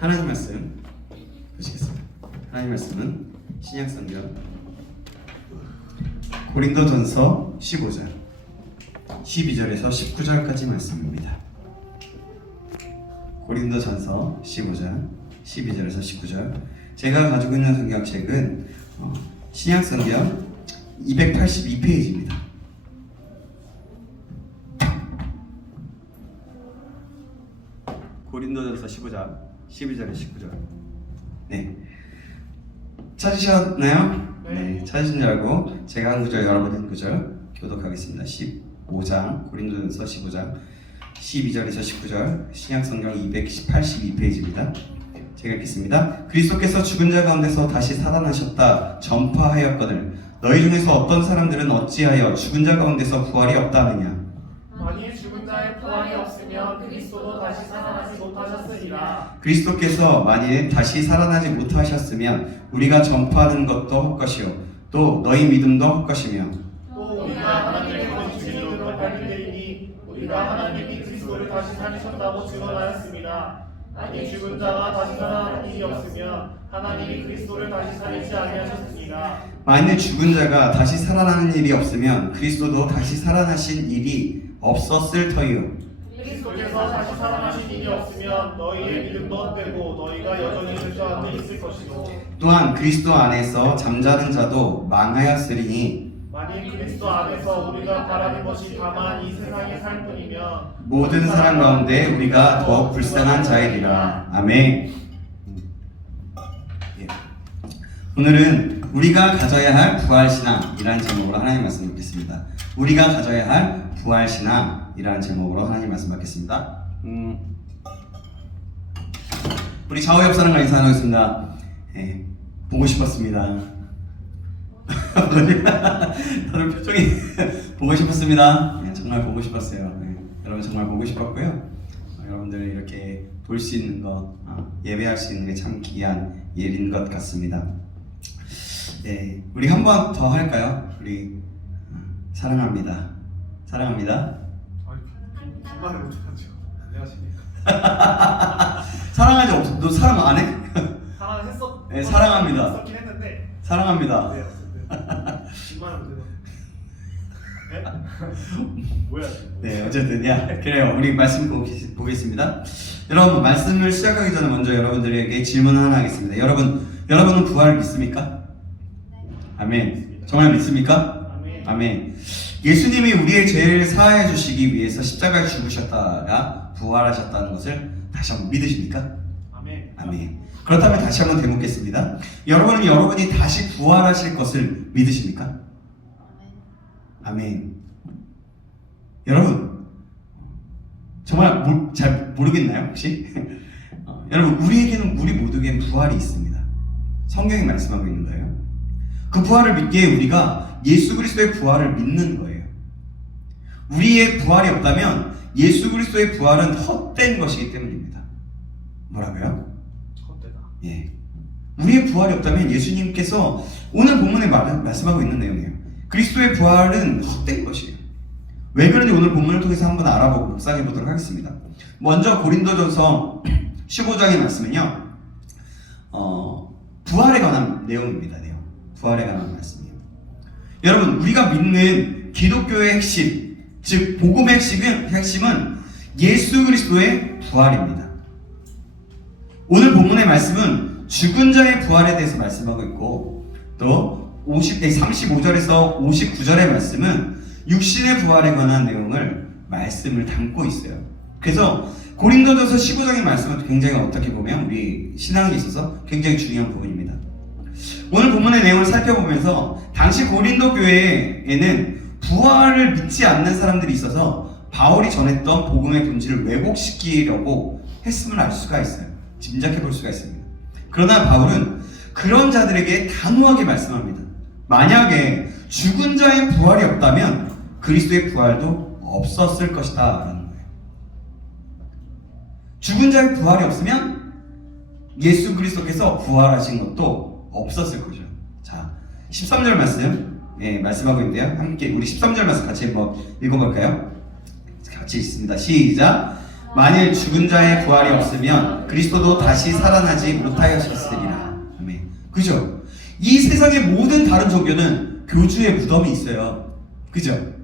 하나님 말씀 보시겠습니다. 하나님 말씀은 신약성경 고린도전서 15장 12절에서 19절까지 말씀입니다. 고린도전서 15장 12절에서 19절. 제가 가지고 있는 성경책은 신약성경 282페이지입니다. 고린도전서 15장 12절에 19절. 네, 찾으셨나요? 네, 찾으신 줄 알고 제가 한 구절 여러분이 한 구절 교독하겠습니다. 15장 고린도전서 15장 12절에서 19절 신약성경 282페이지입니다. 제가 읽겠습니다. 그리스도께서 죽은 자 가운데서 다시 살아나셨다 전파하였거늘 너희 중에서 어떤 사람들은 어찌하여 죽은 자 가운데서 부활이 없다 하느냐. 만일 죽은 자의 부활이 없으면 그리스도도 다시 살아나지 못하셨으리라. 그리스도께서 만일 다시 살아나지 못하셨으면 우리가 전파하는 것도 헛것이요 또 너희 믿음도 헛것이며 또 우리가 하나님의 거짓으로 발견되니 우리가 하나님이 그리스도를 다시 살리셨다고 증언하였습니다. 만일 죽은 자가 다시 살아나는 일이 없으면 하나님이 그리스도를 다시 살리지 아니하셨습니다. 만일 죽은 자가 다시 살아나는 일이 없으면 그리스도도 다시 살아나신 일이 없었을 터이요. 그리스도께서 다시 살아나신 일이 없으면 너희의 믿음도 헛되고 너희가 여전히 죄 안에 있을 것이고 또한 그리스도 안에서 잠자는 자도 망하였으리니 만일 그리스도 안에서 우리가 바라는 것이 다만 이 세상의 살 뿐이면 모든 사람 가운데 우리가 더욱 불쌍한 자이리라. 아멘. 예. 오늘은 우리가 가져야 할 부활신앙이라는 제목으로 하나님 말씀 듣겠습니다. 우리가 가져야 할 부활신앙이라는 제목으로 하나님 말씀 받겠습니다. 우리 좌우 옆 사람과 인사 나누겠습니다. 예, 보고 싶었습니다. 다들 표정이 보고 싶었습니다. 네, 정말 보고 싶었어요. 네, 여러분 정말 보고 싶었고요. 여러분들 이렇게 볼 수 있는 것, 예배할 수 있는 게 참 귀한 일인 것 같습니다. 네, 우리 한 번 더 할까요? 우리 사랑합니다. 사랑합니다. 말을 못하죠. 안녕하십니까. 사랑하지 없어? 너 사랑 안 해? 사랑했었. 네, 사랑합니다. 했었긴 했는데. 사랑합니다. 네, 어쨌든 말을 못해서. 네? 뭐야? 네, 어쨌든 그래요. 우리 말씀 보겠습니다. 여러분 말씀을 시작하기 전에 먼저 여러분들에게 질문 하나 하겠습니다. 여러분은 부활을 믿습니까? 아멘. 정말 믿습니까? 아멘. 아멘. 예수님이 우리의 죄를 사하여 주시기 위해서 십자가에 죽으셨다가 부활하셨다는 것을 다시 한번 믿으십니까? 아멘. 아멘. 그렇다면 다시 한번 되묻겠습니다. 여러분이 다시 부활하실 것을 믿으십니까? 아멘. 여러분 정말 잘 모르겠나요 혹시? 여러분 우리 모두에겐 부활이 있습니다. 성경이 말씀하고 있는 거예요. 그 부활을 믿기에 우리가 예수 그리스도의 부활을 믿는 거예요. 우리의 부활이 없다면 예수 그리스도의 부활은 헛된 것이기 때문입니다. 뭐라고요? 헛되다. 예. 우리의 부활이 없다면 예수님께서 오늘 본문에 말씀하고 있는 내용이에요. 그리스도의 부활은 헛된 것이에요. 왜 그런지 오늘 본문을 통해서 한번 알아보고 묵상해 보도록 하겠습니다. 먼저 고린도전서 15장의 말씀은요, 부활에 관한 내용입니다. 부활에 관한 말씀이에요. 여러분, 우리가 믿는 기독교의 핵심, 즉 복음의 핵심은 예수 그리스도의 부활입니다. 오늘 본문의 말씀은 죽은 자의 부활에 대해서 말씀하고 있고, 또 35절에서 59절의 말씀은 육신의 부활에 관한 내용을 말씀을 담고 있어요. 그래서 고린도전서 15장의 말씀은 굉장히 어떻게 보면 우리 신앙에 있어서 굉장히 중요한 부분입니다. 오늘 본문의 내용을 살펴보면서 당시 고린도 교회에는 부활을 믿지 않는 사람들이 있어서 바울이 전했던 복음의 본질을 왜곡시키려고 했음을 알 수가 있어요. 짐작해 볼 수가 있습니다. 그러나 바울은 그런 자들에게 단호하게 말씀합니다. 만약에 죽은 자의 부활이 없다면 그리스도의 부활도 없었을 것이다 라는 거예요. 죽은 자의 부활이 없으면 예수 그리스도께서 부활하신 것도 없었을 거죠. 자, 13절 말씀 말씀하고 있는데요. 함께 우리 13절 말씀 같이 한번 읽어볼까요? 같이 읽습니다. 시작. 만일 죽은 자의 부활이 없으면 그리스도도 다시 살아나지 못하였으리라. 아멘. 그죠? 이 세상의 모든 다른 종교는 교주의 무덤이 있어요. 그죠?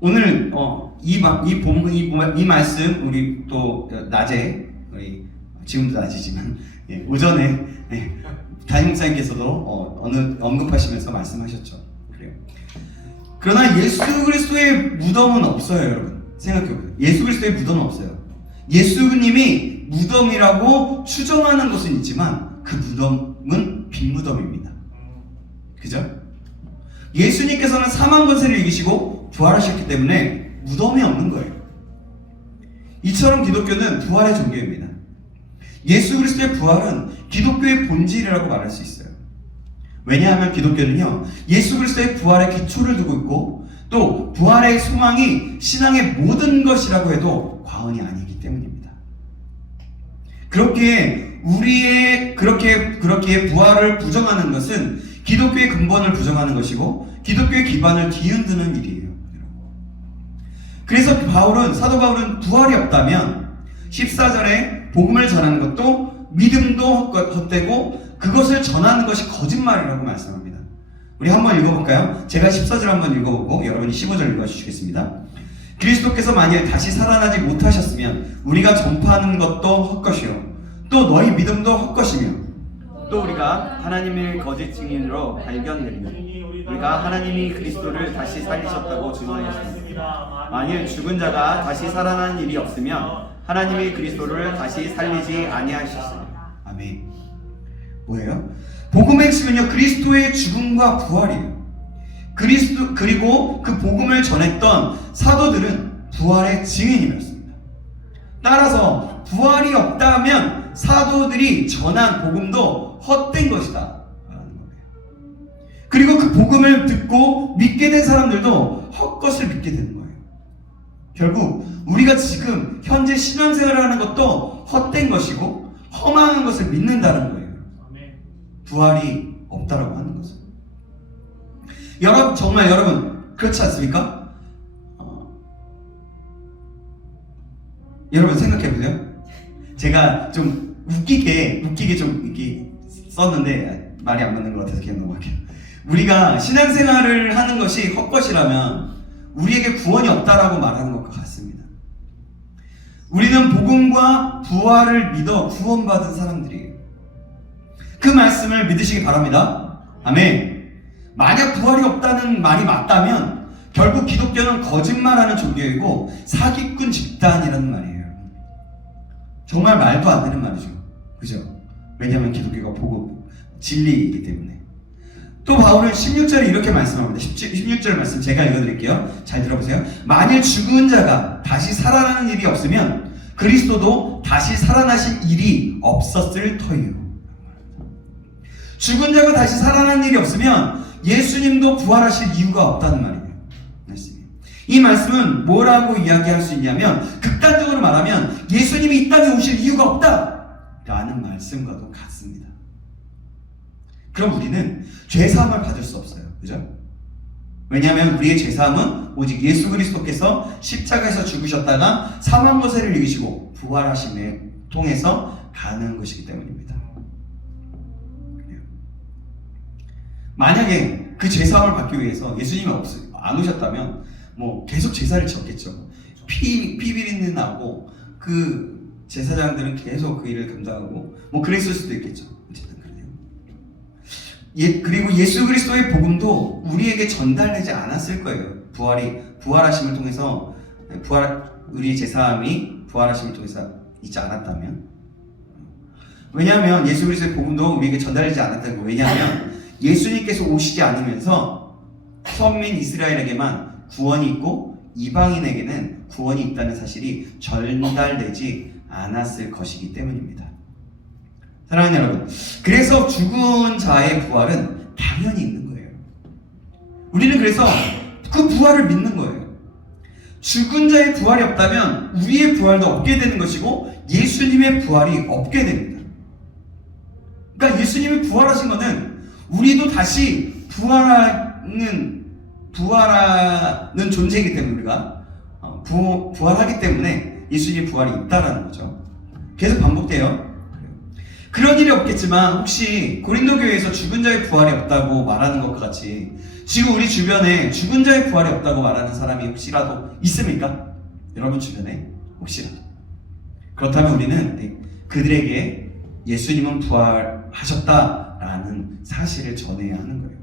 오늘 이 말씀 우리 또 낮에 우리 지금도 낮이지만 오전에 담임목사님께서도 언급하시면서 말씀하셨죠. 그래요. 그러나 예수 그리스도의 무덤은 없어요, 여러분. 생각해보세요. 예수 그리스도의 무덤은 없어요. 예수님이 무덤이라고 추정하는 것은 있지만 그 무덤은 빈 무덤입니다. 그죠? 예수님께서는 사망 권세를 이기시고 부활하셨기 때문에 무덤이 없는 거예요. 이처럼 기독교는 부활의 종교입니다. 예수 그리스도의 부활은 기독교의 본질이라고 말할 수 있어요. 왜냐하면 기독교는요, 예수 그리스도의 부활의 기초를 두고 있고 또 부활의 소망이 신앙의 모든 것이라고 해도 과언이 아니기 때문입니다. 그렇게 그렇게 부활을 부정하는 것은 기독교의 근본을 부정하는 것이고 기독교의 기반을 뒤흔드는 일이에요. 그래서 사도 바울은 부활이 없다면 14절에 복음을 전하는 것도 믿음도 헛되고 그것을 전하는 것이 거짓말이라고 말씀합니다. 우리 한번 읽어볼까요? 제가 14절 한번 읽어보고 여러분이 15절 읽어주시겠습니다. 그리스도께서 만일 다시 살아나지 못하셨으면 우리가 전파하는 것도 헛것이요 또 너희 믿음도 헛것이며 또 우리가 하나님의 거짓 증인으로 발견되리니 우리가 하나님이 그리스도를 다시 살리셨다고 증언하였습니다. 만일 죽은 자가 다시 살아나는 일이 없으면 하나님이 그리스도를 다시 살리지 아니하셨습니다. 아멘. 뭐예요? 복음의 핵심은요, 그리스도의 죽음과 부활이에요. 그리고 그 복음을 전했던 사도들은 부활의 증인이었습니다. 따라서 부활이 없다면 사도들이 전한 복음도 헛된 것이다 라는 거예요. 그리고 그 복음을 듣고 믿게 된 사람들도 헛것을 믿게 되는 거예요. 결국 우리가 지금 현재 신앙생활을 하는 것도 헛된 것이고 허망한 것을 믿는다는 거예요. 부활이 없다라고 하는 것은. 정말 여러분 그렇지 않습니까? 여러분 생각해보세요. 제가 좀 웃기게 좀 이렇게 썼는데 말이 안 맞는 것 같아서 그냥 넘어갈게요. 우리가 신앙생활을 하는 것이 헛것이라면 우리에게 구원이 없다라고 말하는 것과 같습니다. 우리는 복음과 부활을 믿어 구원받은 사람들이에요. 그 말씀을 믿으시기 바랍니다. 아멘. 만약 부활이 없다는 말이 맞다면 결국 기독교는 거짓말하는 종교이고 사기꾼 집단이라는 말이에요. 정말 말도 안 되는 말이죠. 그죠? 왜냐하면 기독교가 복음, 진리이기 때문에. 또 바울은 16절에 이렇게 말씀합니다. 16절 말씀 제가 읽어드릴게요. 잘 들어보세요. 만일 죽은 자가 다시 살아나는 일이 없으면 그리스도도 다시 살아나신 일이 없었을 터이요. 죽은 자가 다시 살아나는 일이 없으면 예수님도 부활하실 이유가 없다는 말이에요. 이 말씀은 뭐라고 이야기할 수 있냐면 극단적으로 말하면 예수님이 이 땅에 오실 이유가 없다 라는 말씀과도 같습니다. 그럼 우리는 죄사함을 받을 수 없어요. 그죠? 왜냐하면 우리의 죄사함은 오직 예수 그리스도께서 십자가에서 죽으셨다가 사망 권세를 이기시고 부활하심을 통해서 가능한 것이기 때문입니다. 만약에 그 죄사함을 받기 위해서 예수님이 안 오셨다면 계속 제사를 지었겠죠. 피 비린내 나고 그 제사장들은 계속 그 일을 감당하고 그랬을 수도 있겠죠. 어쨌든 그래요. 그리고 예수 그리스도의 복음도 우리에게 전달되지 않았을 거예요. 부활하심을 통해서 우리의 제사함이 부활하심을 통해서 있지 않았다면. 왜냐하면 예수 그리스도의 복음도 우리에게 전달되지 않았다는 거예요. 왜냐하면 예수님께서 오시지 않으면서 선민 이스라엘에게만 구원이 있고 이방인에게는 구원이 있다는 사실이 전달되지 않았을 것이기 때문입니다. 사랑하는 여러분, 그래서 죽은 자의 부활은 당연히 있는 거예요. 우리는 그래서 그 부활을 믿는 거예요. 죽은 자의 부활이 없다면 우리의 부활도 없게 되는 것이고 예수님의 부활이 없게 됩니다. 그러니까 예수님이 부활하신 것은 우리도 다시 부활하는 존재이기 때문에 우리가 부활하기 때문에 예수님의 부활이 있다라는 거죠. 계속 반복돼요. 그런 일이 없겠지만 혹시 고린도 교회에서 죽은 자의 부활이 없다고 말하는 것과 같이 지금 우리 주변에 죽은 자의 부활이 없다고 말하는 사람이 혹시라도 있습니까? 여러분 주변에 혹시라도. 그렇다면 우리는 그들에게 예수님은 부활하셨다라는 사실을 전해야 하는 거예요.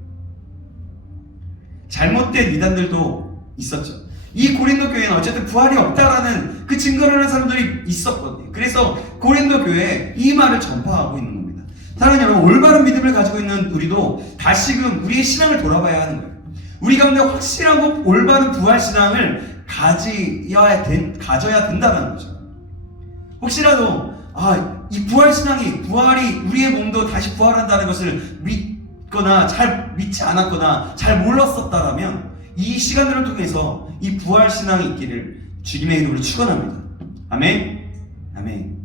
잘못된 이단들도 있었죠. 이 고린도 교회는 어쨌든 부활이 없다라는 그 증거를 하는 사람들이 있었거든요. 그래서 고린도 교회에 이 말을 전파하고 있는 겁니다. 사랑하는 여러분, 올바른 믿음을 가지고 있는 우리도 다시금 우리의 신앙을 돌아봐야 하는 거예요. 우리 가운데 확실하고 올바른 부활 신앙을 가져야 된다는 거죠. 혹시라도 이 부활 신앙이 부활이 우리의 몸도 다시 부활한다는 것을 믿거나 잘 믿지 않았거나 잘 몰랐었다라면 이 시간들을 통해서 이 부활 신앙이 있기를 주님의 이름으로 축원합니다. 아멘. 아멘.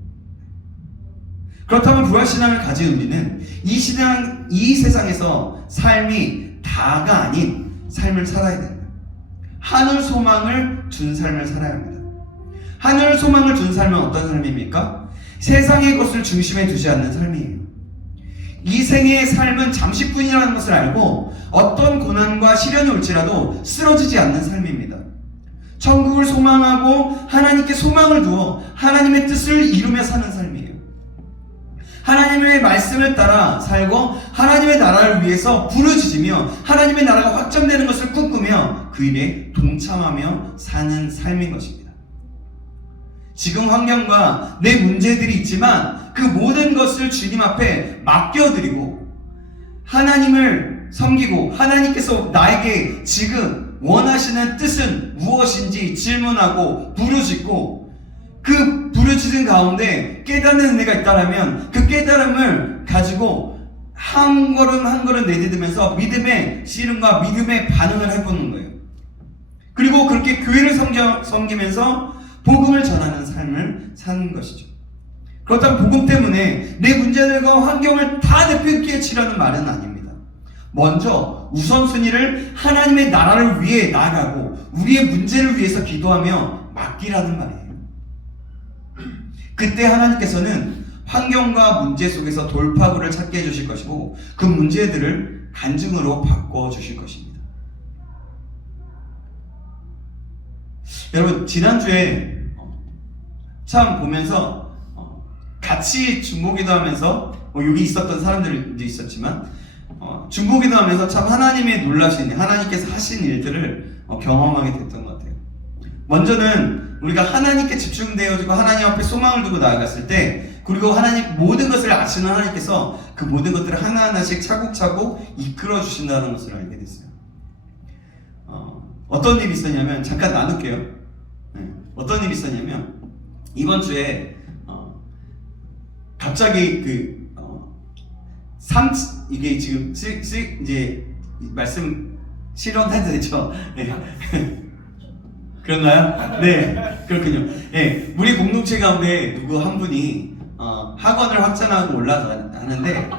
그렇다면 부활 신앙을 가진 우리는 이 세상에서 삶이 다가 아닌 삶을 살아야 됩니다. 하늘 소망을 둔 삶을 살아야 합니다. 하늘 소망을 둔 삶은 어떤 삶입니까? 세상의 것을 중심에 두지 않는 삶이에요. 이 생의 삶은 잠시뿐이라는 것을 알고 어떤 고난과 시련이 올지라도 쓰러지지 않는 삶입니다. 천국을 소망하고 하나님께 소망을 두어 하나님의 뜻을 이루며 사는 삶이에요. 하나님의 말씀을 따라 살고 하나님의 나라를 위해서 부르짖으며 하나님의 나라가 확정되는 것을 꿈꾸며 그 일에 동참하며 사는 삶인 것입니다. 지금 환경과 내 문제들이 있지만 그 모든 것을 주님 앞에 맡겨드리고 하나님을 섬기고 하나님께서 나에게 지금 원하시는 뜻은 무엇인지 질문하고 부르짖고 그 부르짖은 가운데 깨닫는 은혜가 있다면 그 깨달음을 가지고 한 걸음 한 걸음 내딛으면서 믿음의 씨름과 믿음의 반응을 해보는 거예요. 그리고 그렇게 교회를 섬기면서 복음을 전하는 삶을 사는 것이죠. 그렇다면 복음 때문에 내 문제들과 환경을 다 내팽개에 치라는 말은 아닙니다. 먼저 우선순위를 하나님의 나라를 위해 나아가고 우리의 문제를 위해서 기도하며 맡기라는 말이에요. 그때 하나님께서는 환경과 문제 속에서 돌파구를 찾게 해주실 것이고 그 문제들을 간증으로 바꿔주실 것입니다. 여러분 지난주에 참 보면서 같이 중보기도 하면서 여기 있었던 사람들도 있었지만 중보기도 하면서 참 하나님의 놀라신 하나님께서 하신 일들을 경험하게 됐던 것 같아요. 먼저는 우리가 하나님께 집중되어지고 하나님 앞에 소망을 두고 나아갔을 때 그리고 하나님 모든 것을 아시는 하나님께서 그 모든 것들을 하나하나씩 차곡차곡 이끌어 주신다는 것을 알게 됐어요. 어떤 일이 있었냐면 잠깐 나눌게요. 어떤 일이 있었냐면 이번 주에 갑자기 이게 지금 이제 말씀 실현해도 되죠? 네. 그런가요? 네, 그렇군요. 네, 우리 공동체 가운데 누구 한 분이 학원을 확장하고 올라가는데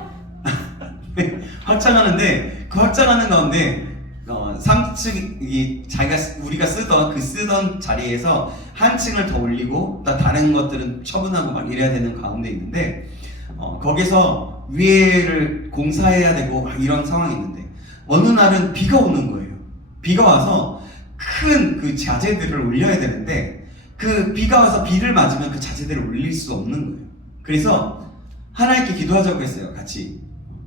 확장하는데 그 확장하는 가운데 3층 우리가 쓰던 자리에서 한 층을 더 올리고 또 다른 것들은 처분하고 막 이래야 되는 가운데 있는데 거기서 위에를 공사해야 되고 막 이런 상황이 있는데 어느 날은 비가 오는 거예요. 비가 와서 큰 그 자재들을 올려야 되는데 그 비가 와서 비를 맞으면 그 자재들을 올릴 수 없는 거예요. 그래서 하나님께 기도하자고 했어요. 같이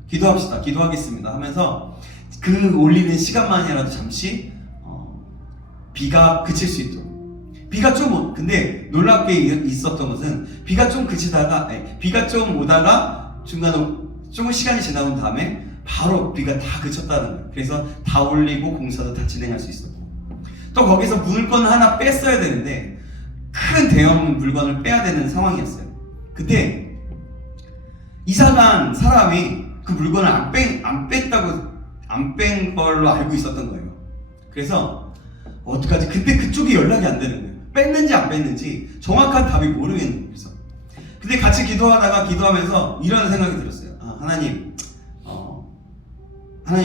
기도합시다. 기도하겠습니다 하면서 그 올리는 시간만이라도 잠시 비가 그칠 수 있도록 비가 좀 근데 놀랍게 있었던 것은 비가 좀 그치다가 비가 좀 오다가 중간에 조금 시간이 지나온 다음에 바로 비가 다 그쳤다는 거예요. 그래서 다 올리고 공사도 다 진행할 수 있었고 또 거기서 물건 하나 뺐어야 되는데 큰 대형 물건을 빼야 되는 상황이었어요. 그때 이사간 사람이 그 물건을 안 뺀 걸로 알고 있었던 거예요. 그래서 어떡하지? 그때 그쪽이 연락이 안 되는 거예요. 뺐는지 안 뺐는지 정확한 답이 모르겠는 거예요. 그래서 근데 같이 기도하면서 이런 생각이 들었어요. 하나님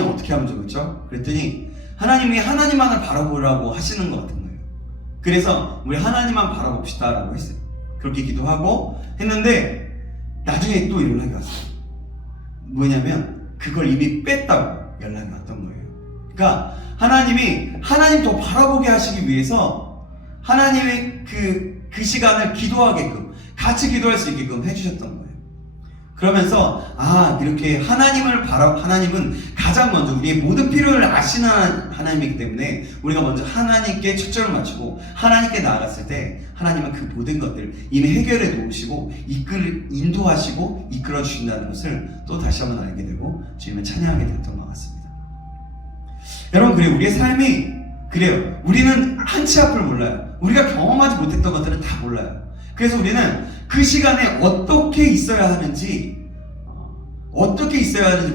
어떻게 하면 좋겠죠? 그랬더니 하나님이 하나님만을 바라보라고 하시는 것 같은 거예요. 그래서 우리 하나님만 바라봅시다 라고 했어요. 그렇게 기도하고 했는데 나중에 또 연락이 왔어요. 뭐냐면 그걸 이미 뺐다고 연락이 왔던 거예요. 그러니까 하나님 더 바라보게 하시기 위해서 하나님의 그 시간을 기도하게끔 같이 기도할 수 있게끔 해주셨던 거예요. 그러면서 이렇게 하나님은 가장 먼저 우리의 모든 필요를 아시는 하나님이기 때문에 우리가 먼저 하나님께 초점을 맞추고 하나님께 나아갔을 때 하나님은 그 모든 것들을 이미 해결해 놓으시고 인도하시고 이끌어 주신다는 것을 또 다시 한번 알게 되고 주님을 찬양하게 됐던 것 같습니다. 여러분, 그래요. 우리의 삶이 그래요. 우리는 한치 앞을 몰라요. 우리가 경험하지 못했던 것들은 다 몰라요. 그래서 우리는 그 시간에 어떻게 있어야 하는지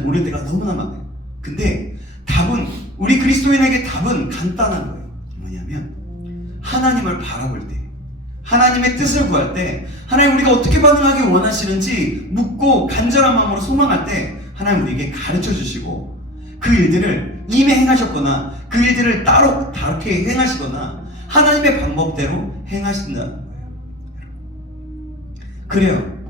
모를 때가 너무나 많아요. 근데 우리 그리스도인에게 답은 간단한 거예요. 뭐냐면 하나님을 바라볼 때, 하나님의 뜻을 구할 때, 하나님 우리가 어떻게 반응하길 원하시는지 묻고 간절한 마음으로 소망할 때 하나님 우리에게 가르쳐 주시고 그 일들을 이미 행하셨거나 그 일들을 따로 다르게 행하시거나 하나님의 방법대로 행하신다는 거예요. 그래요.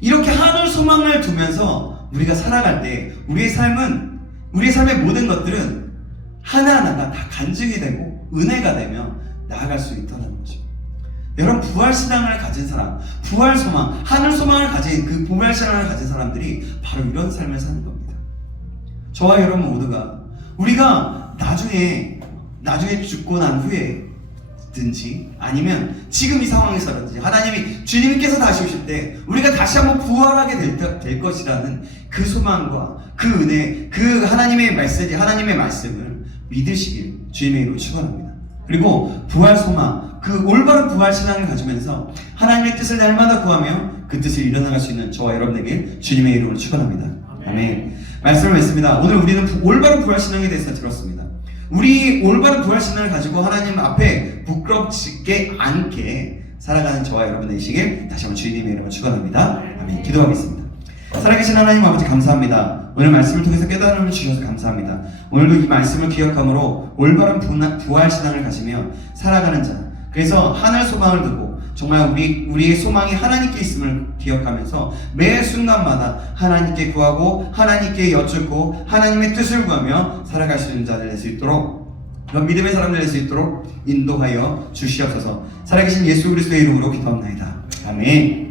이렇게 하늘 소망을 두면서 우리가 살아갈 때 우리의 삶의 모든 것들은 하나하나가 다 간증이 되고 은혜가 되며 나아갈 수 있다는 거죠. 여러분, 부활신앙을 가진 사람, 부활소망, 하늘소망을 가진 그 부활신앙을 가진 사람들이 바로 이런 삶을 사는 겁니다. 저와 여러분 모두가 우리가 나중에 죽고 난 후에 든지 아니면 지금 이 상황에서든지 주님께서 다시 오실 때 우리가 다시 한번 부활하게 될 것이라는 그 소망과 그 은혜, 그 하나님의 말씀을 믿으시길 주님의 이름으로 축원합니다. 그리고 부활 소망, 그 올바른 부활 신앙을 가지면서 하나님의 뜻을 날마다 구하며 그 뜻을 이뤄나갈 수 있는 저와 여러분에게 주님의 이름으로 축원합니다. 아멘. 말씀을 맺습니다. 오늘 우리는 올바른 부활 신앙에 대해서 들었습니다. 우리 올바른 부활 신앙을 가지고 하나님 앞에 부끄럽지 않게 살아가는 저와 여러분 되시길 다시 한번 주님의 이름으로 축원합니다. 아멘. 기도하겠습니다. 살아계신 하나님 아버지 감사합니다. 오늘 말씀을 통해서 깨달음을 주셔서 감사합니다. 오늘도 이 말씀을 기억함으로 올바른 부활 신앙을 가지며 살아가는 자, 그래서 하늘 소망을 두고 정말 우리의 소망이 하나님께 있음을 기억하면서 매 순간마다 하나님께 구하고 하나님께 여쭙고 하나님의 뜻을 구하며 살아갈 수 있는 자들 될 수 있도록, 그런 믿음의 사람들 될 수 있도록 인도하여 주시옵소서. 살아계신 예수 그리스도의 이름으로 기도합나이다. 아멘.